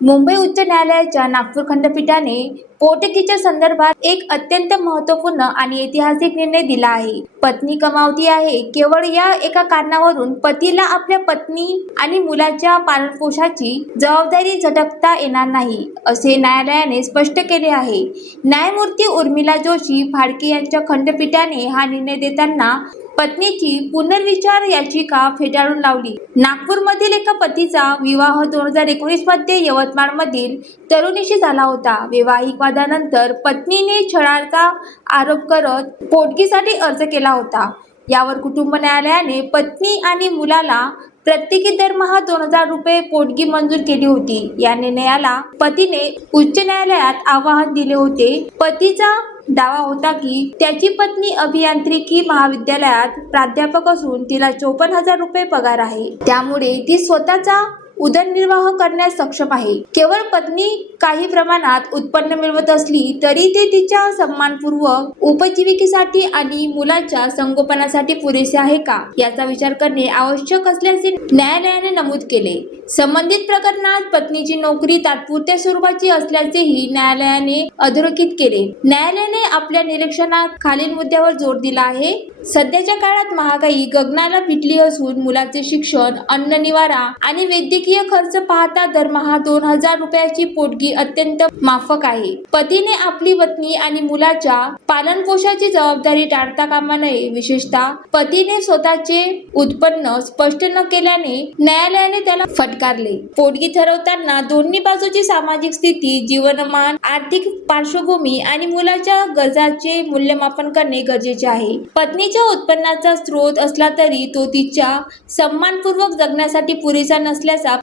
मुंबई उच्च न्यायालयाच्या नागपूर खंडपीठाने पोटगीच्या संदर्भात एक अत्यंत महत्त्वपूर्ण आणि ऐतिहासिक निर्णय दिला आहे. पत्नी कमावती आहे केवळ या एका कारणावरून पतीला आपल्या पत्नी आणि मुलाच्या पालनपोषणाची जबाबदारी झटकता येणार नाही, असे न्यायालयाने स्पष्ट केले आहे. न्यायमूर्ती उर्मिला जोशी फाडके यांच्या खंडपीठाने हा निर्णय देताना पत्नीची पुनर्विचार याचिका फेटाळून लावली. नागपूरमधील एका पतीचा विवाह 2019 मध्ये यवतमाळमधील तरुणीशी झाला होता. वैवाहिक वादानंतर पत्नीने छळाचा आरोप करत पोटगीसाठी अर्ज केला होता. यावर कुटुंब न्यायालयाने पत्नी आणि मुलाला प्रत्येकी दरमहा 2000 रुपये पोटगी मंजूर केली होती. या निर्णयाला पतीने उच्च न्यायालयात आव्हान दिले होते. पतीचा दावा होता की त्याची पत्नी अभियांत्रिकी महाविद्यालयात प्राध्यापक असून तिला 54,000 रुपये पगार आहे. त्यामुळे ती स्वतःचा उदरनिर्वाह करण्यास सक्षम आहे. केवळ पत्नी काही प्रमाणात उत्पन्न मिळवत असली तरी ते तिच्या सन्मानपूर्वक उपजीविकेसाठी आणि मुलाच्या संगोपनासाठी पुरेसे आहे का, याचा विचार करणे आवश्यक असल्याचे न्यायालयाने नमूद केले. संबंधित प्रकरणात पत्नीची नोकरी तात्पुरत्या स्वरूपाची असल्याचेही न्यायालयाने अधोरेखित केले. न्यायालयाने आपल्या निरीक्षणात खालील मुद्द्यावर जोर दिला आहे. सध्याच्या काळात महागाई गगनाला भिडली असून मुलाचे शिक्षण, अन्न, निवारा आणि वैद्यकीय खर्च पाहता दरमहा 2000 रुपयाची पोटगी अत्यंत माफक आहे. पतीने आपली पत्नी आणि मुलाच्या पालनपोषणाची जबाबदारी टाळता कामा नये. विशेषतः पतीने स्वतःचे उत्पन्न स्पष्ट न केल्याने न्यायालयाने त्याला फटकारले. पोटगी ठरवताना दोन्ही बाजूची सामाजिक स्थिती, जीवनमान, आर्थिक पार्श्वभूमी आणि मुलाच्या गरजांचे मूल्यमापन करणे गरजेचे आहे. पत्नीच्या उत्पन्नाचा स्रोत असला तरी तो तिच्या सन्मानपूर्वक जगण्यासाठी पुरेसा नसल्यास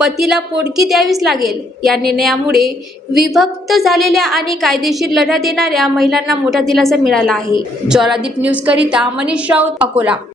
पतीला पोटगी द्यावीच लागेल. या निर्णयामुळे विभक्त झालेल्या आणि कायदेशीर लढा देणाऱ्या महिलांना मोठा दिलासा मिळाला आहे. ज्वालादीप न्यूज करिता मनीष राऊत, अकोला.